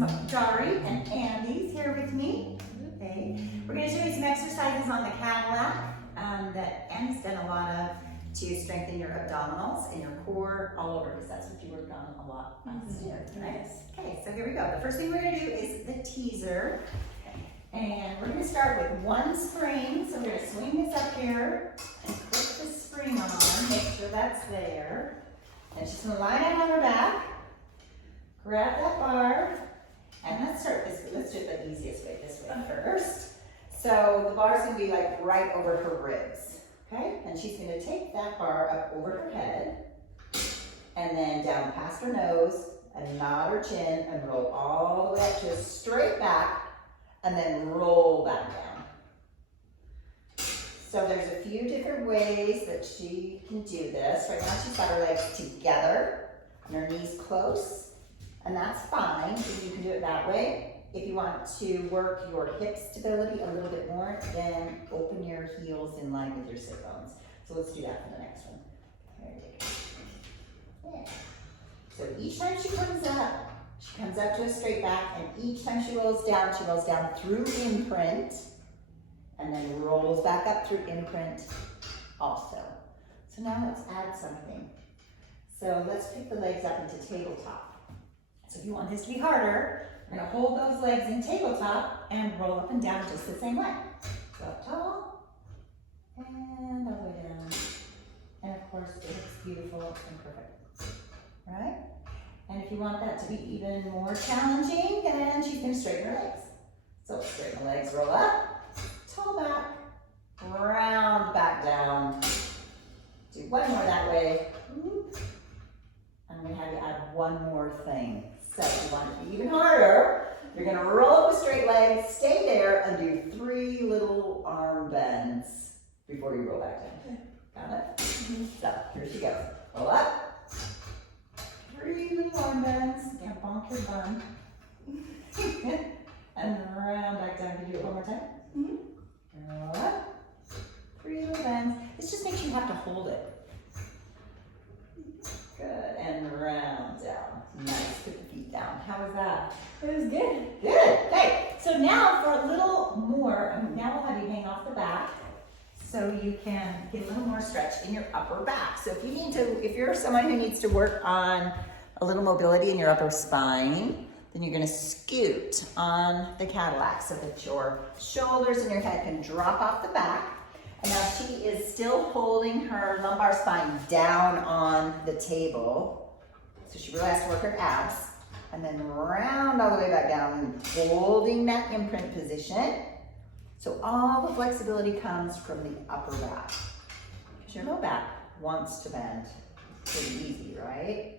Dari and Andie's here with me. Okay, we're going to do some exercises on the Cadillac that Andie's done a lot of to strengthen your abdominals and your core all over, because that's what you worked on a lot last year, right? Okay, so here we go. The first thing we're going to do is the teaser. And we're going to start with one spring. So we're going to swing this up here and click the spring on. Make sure that's there. And she's going to lie down on her back. Grab that bar. And let's start this way. Let's do it the easiest way, this way first. So the bar's going to be like right over her ribs. Okay? And she's going to take that bar up over her head. And then down past her nose. And nod her chin and roll all the way up to a straight back. And then roll back down. So there's a few different ways that she can do this. Right now she's got her legs together and her knees close, and that's fine. So you can do it that way. If you want to work your hip stability a little bit more, then open your heels in line with your sit bones. So let's do that for the next one. There. So each time she comes up to a straight back, and each time she rolls down through imprint, and then rolls back up through imprint also. So now let's add something. So let's pick the legs up into tabletop. So if you want this to be harder, we're gonna hold those legs in tabletop and roll up and down just the same way. So up tall, and all the way down. And of course, it looks beautiful and perfect, right? And if you want that to be even more challenging, then she's going to straighten her legs. So straighten the legs, roll up, tall back, round back down. Do one more that way. I'm going to have you add one more thing. So if you want it to be even harder, you're going to roll up with straight legs, stay there, and do 3 little arm bends before you roll back down. Got it? So here she goes. Roll up. 3 little arm bends, and bonk your bum. And round back down. Can you do it one more time? Roll up. 3 little bends. This just makes you have to hold it. Good. And round down. Nice. Put the feet down. How was that? It was good. Good. Okay. So now for a little more, now we'll have you hang off the back, so you can get a little more stretch in your upper back. So if you're someone who needs to work on a little mobility in your upper spine, then you're gonna scoot on the Cadillac so that your shoulders and your head can drop off the back. And now she is still holding her lumbar spine down on the table. So she really has to work her abs. And then round all the way back down, holding that imprint position. So all the flexibility comes from the upper back. Because your low back wants to bend. Pretty easy, right?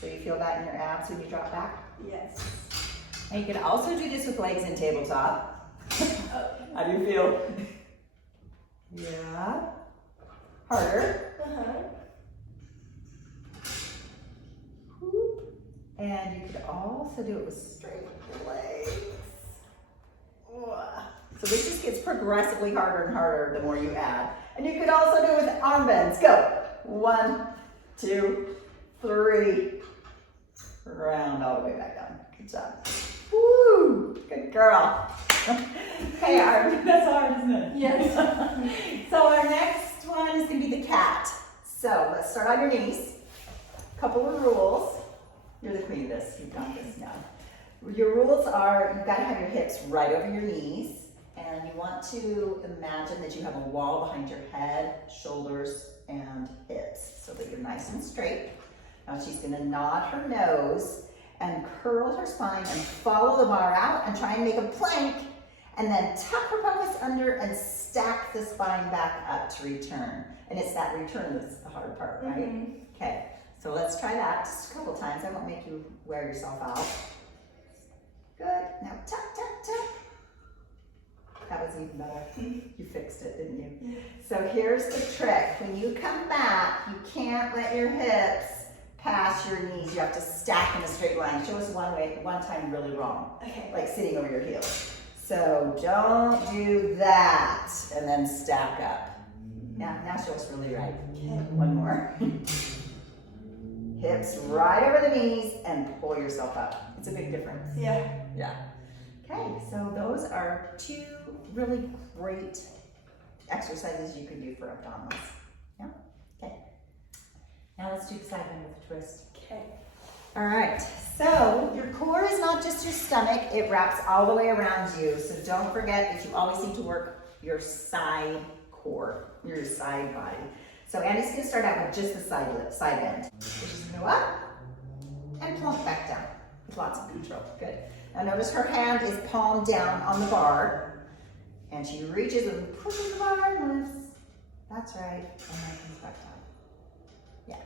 So you feel that in your abs when you drop back? Yes. And you can also do this with legs in tabletop. How do you feel? Yeah. Harder. And you could also do it with straight legs. So this just gets progressively harder and harder the more you add. And you could also do it with arm bends. Go. 1, 2, 3. Round all the way back down. Good job. Woo! Good girl. Hey, that's hard, isn't it? Yes. So our next one is going to be the cat. So let's start on your knees. Couple of rules. You're the queen of this. You've got this now. Your rules are you've got to have your hips right over your knees, and you want to imagine that you have a wall behind your head, shoulders, and hips so that you're nice and straight. Now she's going to nod her nose and curl her spine and follow the bar out and try and make a plank, and then tuck her pelvis under and stack the spine back up to return. And it's that return that's the hard part, right? Okay, so let's try that just a couple times. I won't make you wear yourself out. Good. Now tuck, tuck, tuck. That was even better. You fixed it, didn't you? So here's the trick. When you come back, you can't let your hips pass your knees. You have to stack in a straight line. Show us one time really wrong. Okay. Like sitting over your heels. So don't do that and then stack up. Now show us really right. Okay. One more. Hips right over the knees and pull yourself up. It's a big difference. Yeah. Yeah. Okay, so those are 2 really great exercises you can do for abdominals. Yeah. Okay. Now let's do the sideline with a twist. Okay. All right, so your core is not just your stomach, it wraps all the way around you. So don't forget that you always need to work your side core, your side body. So Andie's gonna start out with just the side bend. She's gonna go up and plunk back down with lots of control. Good. Now notice her hand is palm down on the bar, and she reaches and pushes the bar and lifts. That's right, and then comes back down. Yeah.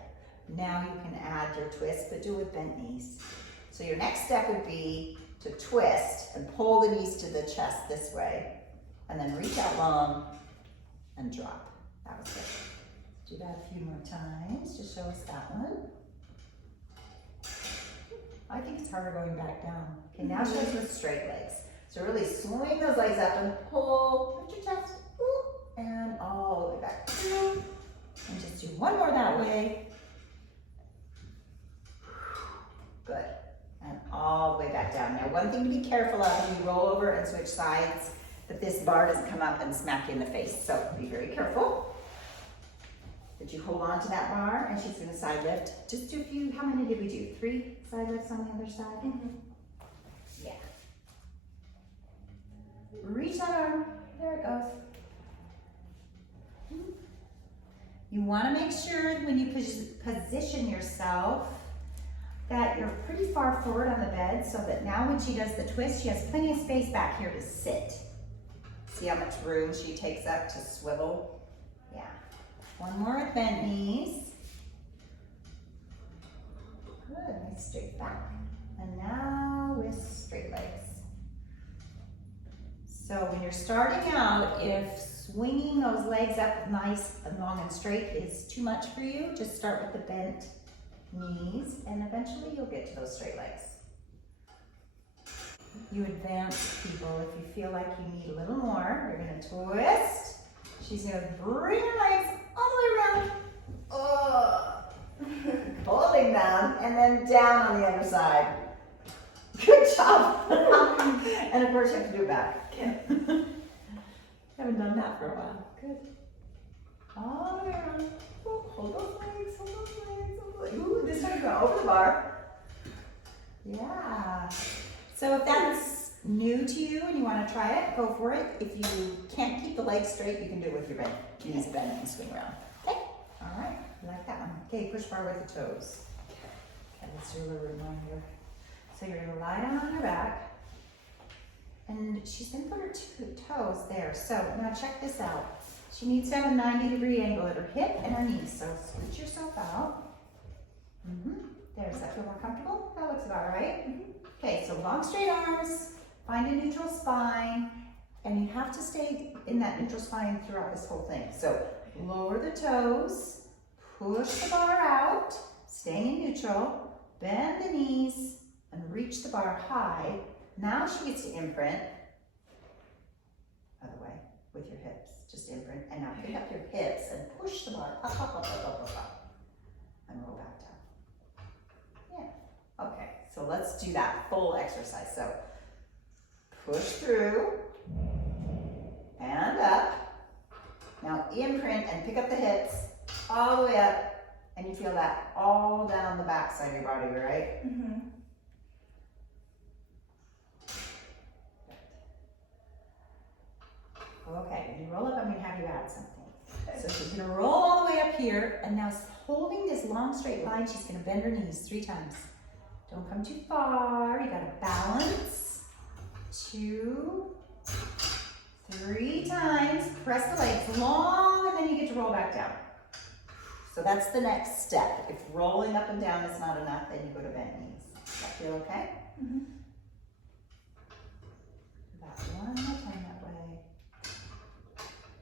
Now you can add your twist, but do it with bent knees. So your next step would be to twist and pull the knees to the chest this way, and then reach out long and drop. That was good. Do that a few more times to show us that one. I think it's harder going back down. Okay, now show us with straight legs. So really swing those legs up and pull, lift your chest, and all the way back through. And just do one more that way. Good. And all the way back down. Now, one thing to be careful of when you roll over and switch sides, that this bar doesn't come up and smack you in the face. So be very careful that you hold on to that bar, and she's gonna side lift. Just do a few, how many did we do? 3 side lifts on the other side? Mm-hmm. Yeah. Reach that arm, there it goes. You wanna make sure when you position yourself that you're pretty far forward on the bed, so that now when she does the twist, she has plenty of space back here to sit. See how much room she takes up to swivel? Yeah. One more with bent knees. Good, nice straight back. And now with straight legs. So when you're starting out, if swinging those legs up nice and long and straight is too much for you, just start with the bent knees, and eventually you'll get to those straight legs. You advanced people, if you feel like you need a little more, you're gonna twist. She's gonna bring her legs all the way around. Holding them, and then down on the other side. Good job. And of course you have to do it back. Haven't done that for a while. Good. All the way around. Oh, hold those legs, hold those legs, hold those legs. Ooh, this time you go over the bar. Yeah. So if that's new to you and you want to try it, go for it. If you can't keep the legs straight, you can do it with your bent. Knees bent and swing around. Okay. All right. I like that one. Okay, push bar with the toes. Okay, let's do a little reminder. So you're going to lie down on your back. And she's going to put her 2 toes there. So now check this out. She needs to have a 90-degree angle at her hip and her knees. So switch yourself out. There, does that feel more comfortable? That looks about right. Okay, so long straight arms, find a neutral spine, and you have to stay in that neutral spine throughout this whole thing. So lower the toes, push the bar out, staying in neutral, bend the knees, and reach the bar high. Now she gets to imprint, other way, with your hips, just imprint, and now pick up your hips and push the bar up, up, up, up, up, up, up, and roll back down. Yeah, okay, so let's do that full exercise. So push through, and up. Now imprint and pick up the hips all the way up, and you feel that all down the back side of your body, right? Okay, when you roll up, I'm going to have you add something. So she's going to roll all the way up here, and now holding this long straight line, she's going to bend her knees 3 times. Don't come too far. You got to balance. 2, 3 times. Press the legs long, and then you get to roll back down. So that's the next step. If rolling up and down is not enough, then you go to bent knees. Does that feel okay? About 1 more time that way.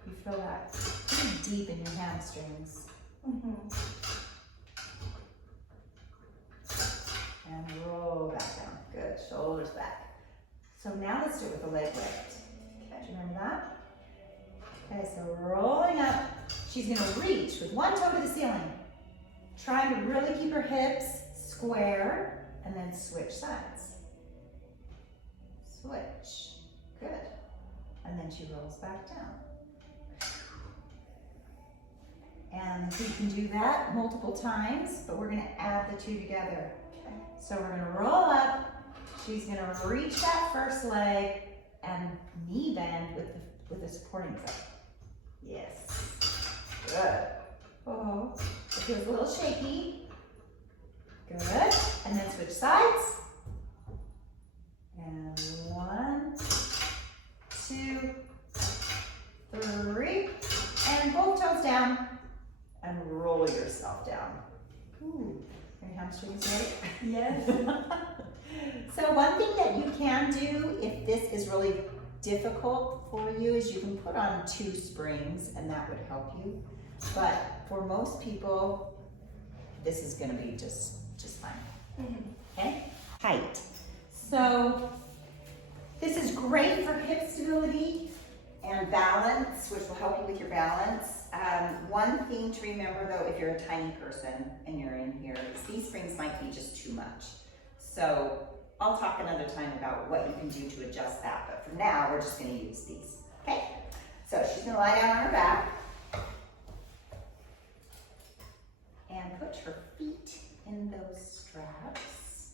You feel that pretty deep in your hamstrings. And roll back down. Good. Shoulders back. So now let's do it with the leg lift. Okay, do you remember that? Okay, so rolling up. She's going to reach with 1 toe to the ceiling. Trying to really keep her hips, square, and then switch sides. Switch, good. And then she rolls back down. And you can do that multiple times, but we're gonna add the two together. Okay. So we're gonna roll up. She's gonna reach that first leg and knee bend with the supporting foot. Yes, good. Oh, it feels a little shaky. Good, and then switch sides. And 1, 2, 3, and both toes down. And roll yourself down. Ooh, your hamstrings right? Yes. So one thing that you can do if this is really difficult for you is you can put on 2 springs and that would help you. But for most people, this is gonna be just fine. Okay? Height. So this is great for hip stability and balance, which will help you with your balance. One thing to remember though, if you're a tiny person and you're in here, is these springs might be just too much. So I'll talk another time about what you can do to adjust that, but for now, we're just gonna use these, okay? So she's gonna lie down on her back and put her feet in those straps.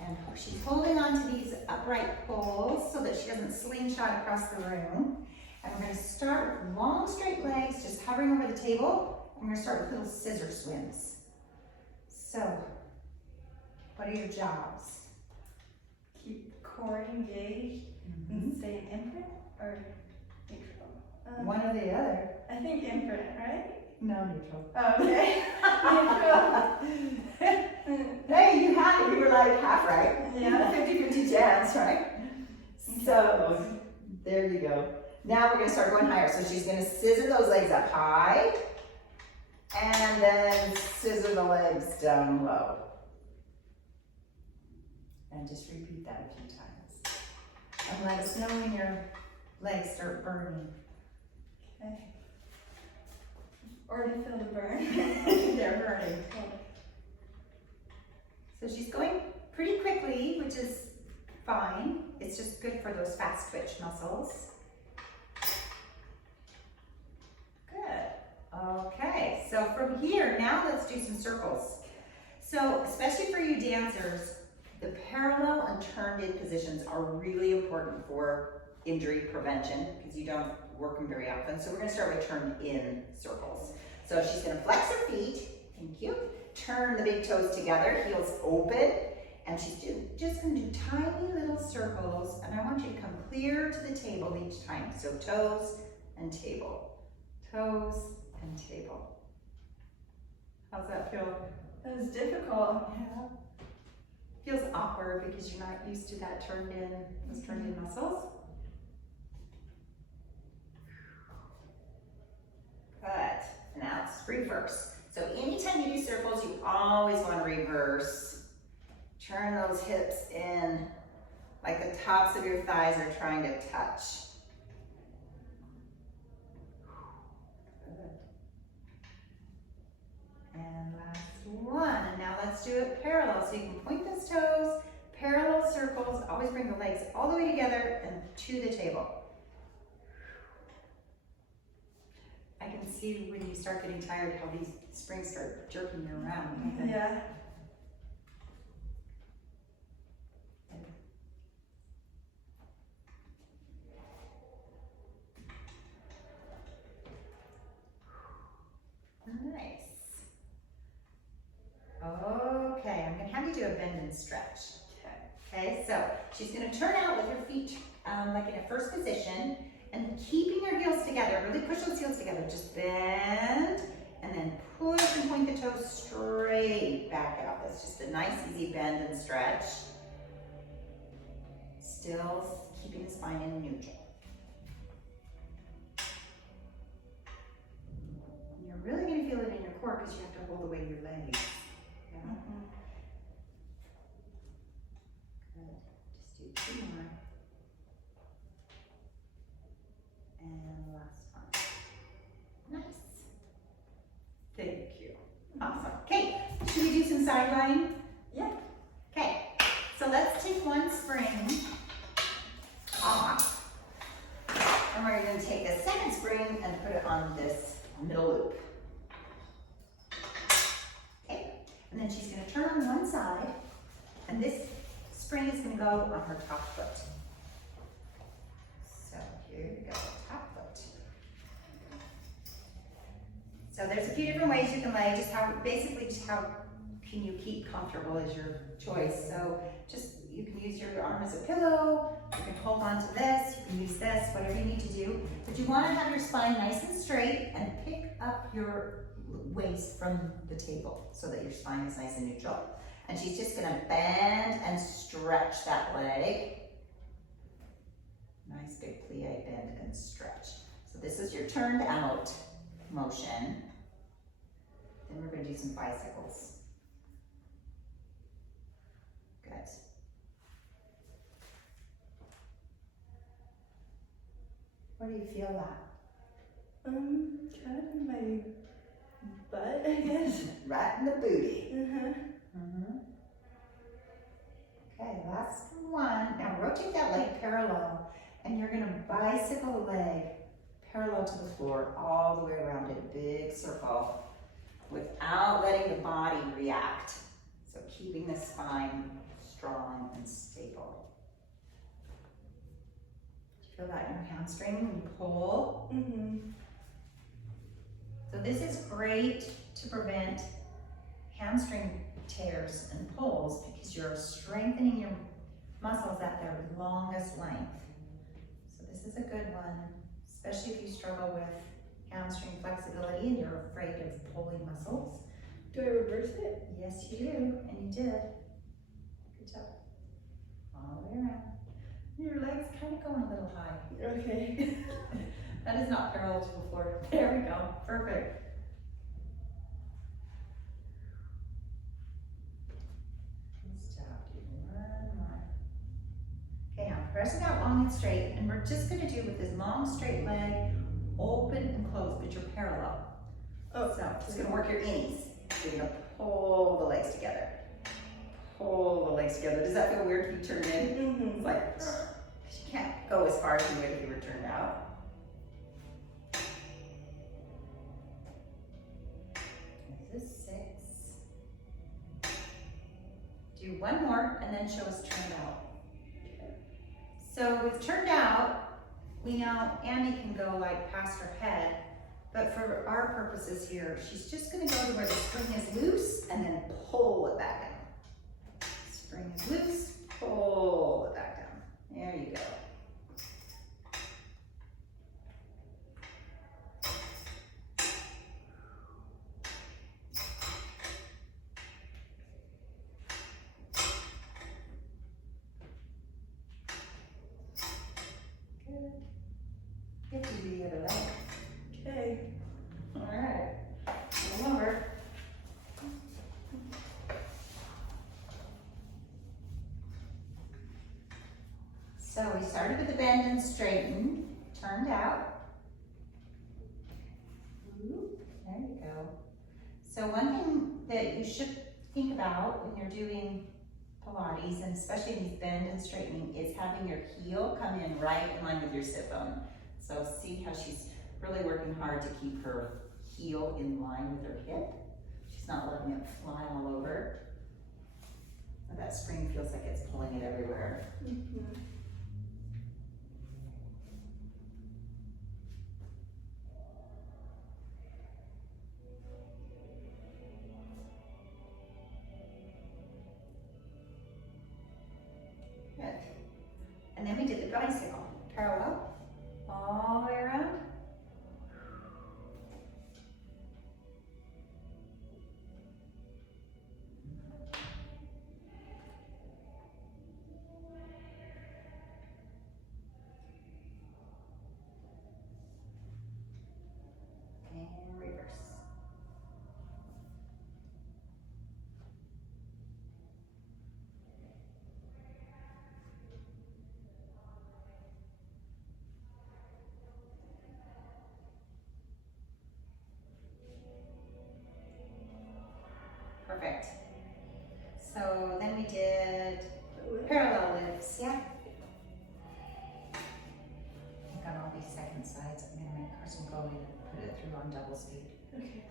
And she's holding on to these upright poles so that she doesn't slingshot across the room. And we're gonna start with long straight legs, just hovering over the table. And we're gonna start with little scissor swims. So, what are your jobs? Keep the core engaged and stay in imprint or neutral? One or the other. I think imprint, right? No, neutral. Oh, okay. Neutral. Hey, you had it. You were like half right. Yeah. 50-50 chance, right? So, there you go. Now we're gonna start going higher. So she's gonna scissor those legs up high and then scissor the legs down low. And just repeat that a few times. And let us know when your legs start burning. Okay. Or to feel the burn. They're burning. So she's going pretty quickly, which is fine. It's just good for those fast twitch muscles. Good. Okay, so from here, now let's do some circles. So especially for you dancers, the parallel and turned in positions are really important for injury prevention because you don't work them very often. So we're gonna start with turned in circles. So she's gonna flex her feet, thank you. Turn the big toes together, heels open, and she's just gonna do tiny little circles, and I want you to come clear to the table each time. So toes and table, toes and table. How's that feel? That was difficult. Yeah. Feels awkward because you're not used to that turned in, those turned in muscles. Good. Now it's reverse. So anytime you do circles, you always want to reverse. Turn those hips in like the tops of your thighs are trying to touch. Good. And last one. And now let's do it parallel. So you can point those toes, parallel circles, always bring the legs all the way together and to the table. I can see when you start getting tired how these springs start jerking you around. Yeah. Nice. Okay, I'm gonna have you do a bend and stretch. Okay, so she's gonna turn out with her feet like in a first position and keeping her heels together. Really push those heels together. Just bend and then push and point the toes straight back out. That's just a nice easy bend and stretch. Still keeping the spine in neutral. And you're really gonna feel it in your core because you have to hold the weight of your legs. Yeah. Good. Just do 2 more. And last one. Nice. Thank you. Awesome. Okay, should we do some sideline? Yeah. Okay, so let's take one spring off. And we're gonna take a second spring and put it on this middle loop. Okay, and then she's gonna turn on one side, and this spring is gonna go on her top foot. So here we go, top foot. So there's a few different ways you can lay, just how can you keep comfortable is your choice. So just, you can use your arm as a pillow, you can hold on to this, you can use this, whatever you need to do. But you wanna have your spine nice and straight and pick up your waist from the table so that your spine is nice and neutral. And she's just gonna bend and stretch that leg. Nice big plie, bend and stretch. So this is your turned out motion. Then we're gonna do some bicycles. Good. Where do you feel that? Kind of in my butt, I guess. Right in the booty. Uh-huh. Okay, last one. Now rotate that leg parallel, and you're gonna bicycle the leg parallel to the floor all the way around in a big circle without letting the body react. So keeping the spine strong and stable. Do you feel that in your hamstring when you pull? So this is great to prevent hamstring tears and pulls because you're strengthening your muscles at their longest length. So this is a good one, especially if you struggle with hamstring flexibility and you're afraid of pulling muscles. Do I reverse it? Yes, you do, and you did. Good job. All the way around. Your legs kind of going a little high. Okay. That is not parallel to the floor. There we go. Perfect. Good job. Do one more. Okay, now press it out long and straight, and we're just going to do with this long straight leg, open and close, but you're parallel. Oh, So it's going to work your innies. You're going to pull the legs together. Pull the legs together. Does that feel weird to be turned in? It's like, you can't go as far as you would if you were turned out. This is 6. Do one more and then show us turned out. So with turned out, we know Andie can go like past her head, but for our purposes here, she's just gonna go to where the spring is loose and then pull it back down. Spring is loose, pull it back down. There you go. Good. You have to do the other leg. okay. All right. Come over. So we started with the bend and straighten, turned out. Ooh, there you go. So one thing that you should think about when you're doing Pilates, and especially these bend and straightening, is having your heel come in right in line with your sit bone. So see how she's really working hard to keep her heel in line with her hip. She's not letting it fly all over. But that spring feels like it's pulling it everywhere. Good. And then we did the bicycle. Parallel, all the way around. And reverse. Perfect. So then we did parallel lifts, yeah. I've got all these second sides. I'm gonna make Carson go in and put it through on double speed. Okay.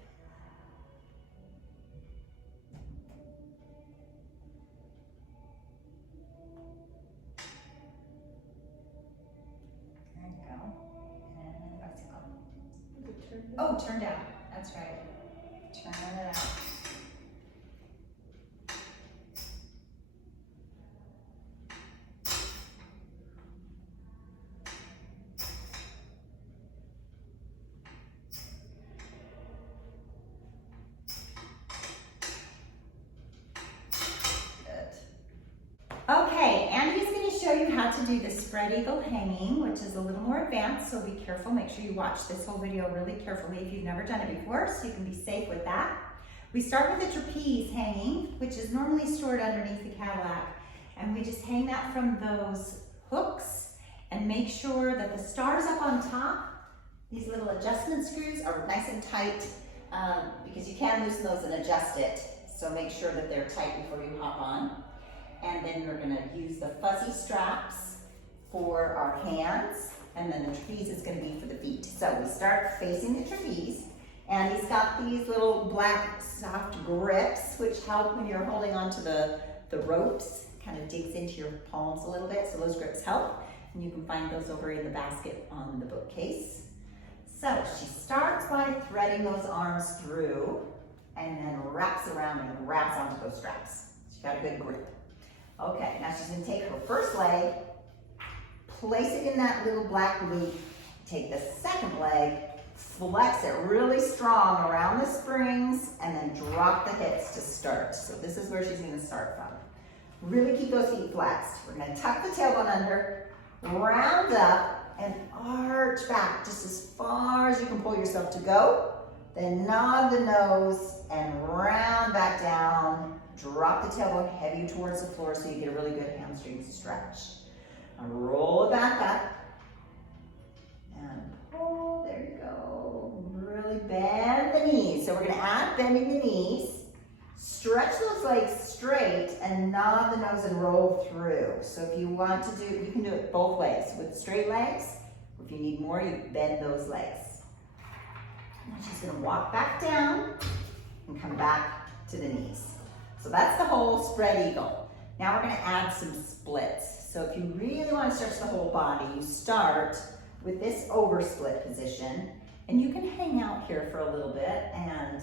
There you go. And bicycle. Is it turned Oh, turn down. That's right. Turn it out. Okay, Andie's going to show you how to do the spread eagle hanging, which is a little more advanced, so be careful. Make sure you watch this whole video really carefully if you've never done it before, so you can be safe with that. We start with the trapeze hanging, which is normally stored underneath the Cadillac, and we just hang that from those hooks and make sure that the stars up on top, these little adjustment screws are nice and tight because you can loosen those and adjust it, so make sure that they're tight before you hop on. And then we're gonna use the fuzzy straps for our hands, and then the trapeze is gonna be for the feet. So we start facing the trapeze, and he's got these little black soft grips, which help when you're holding onto the ropes, kind of digs into your palms a little bit, so those grips help. And you can find those over in the basket on the bookcase. So she starts by threading those arms through, and then wraps around and grabs onto those straps. She's got a good grip. Okay, now she's gonna take her first leg, place it in that little black loop, take the second leg, flex it really strong around the springs, and then drop the hips to start. So this is where she's gonna start from. Really keep those feet flexed. We're gonna tuck the tailbone under, round up, and arch back just as far as you can pull yourself to go. Then nod the nose and round back down. Drop the tailbone heavy towards the floor so you get a really good hamstring stretch. Now roll it back up and pull. There you go. Really bend the knees. So we're going to add bending the knees. Stretch those legs straight and nod the nose and roll through. So if you want to do, you can do it both ways. With straight legs, or if you need more, you bend those legs. Now she's going to walk back down and come back to the knees. So that's the whole spread eagle. Now we're going to add some splits. So if you really want to stretch the whole body, you start with this over split position, and you can hang out here for a little bit and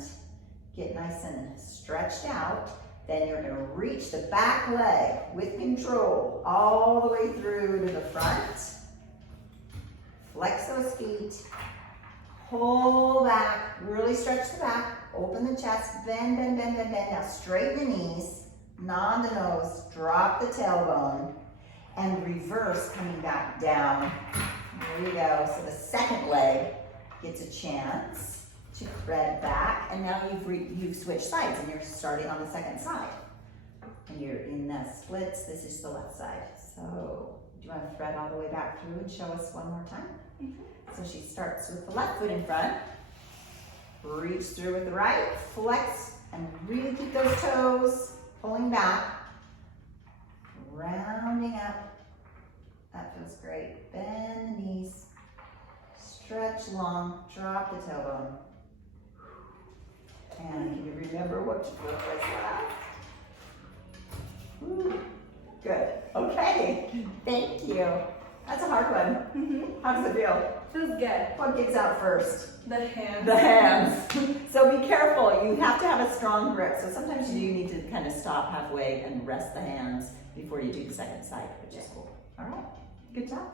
get nice and stretched out. Then you're going to reach the back leg with control all the way through to the front. Flex those feet. Pull back, really stretch the back, open the chest, bend, bend, bend, bend, bend. Now straighten the knees, nod the nose, drop the tailbone, and reverse coming back down. There you go. So the second leg gets a chance to thread back, and now you've switched sides and you're starting on the second side. And you're in the splits, this is the left side. So do you want to thread all the way back through and show us one more time? Mm-hmm. So she starts with the left foot in front, reach through with the right, flex, and really keep those toes pulling back, rounding up. That feels great. Bend the knees, stretch long, drop the tailbone. And can you remember what your foot was last? Ooh, good. Okay, thank you. That's a hard one. Mm-hmm. How does it feel? Feels good. What gets out first? The hands. The hands. So be careful. You have to have a strong grip. So sometimes you do need to kind of stop halfway and rest the hands before you do the second side, which is cool. All right. Good job.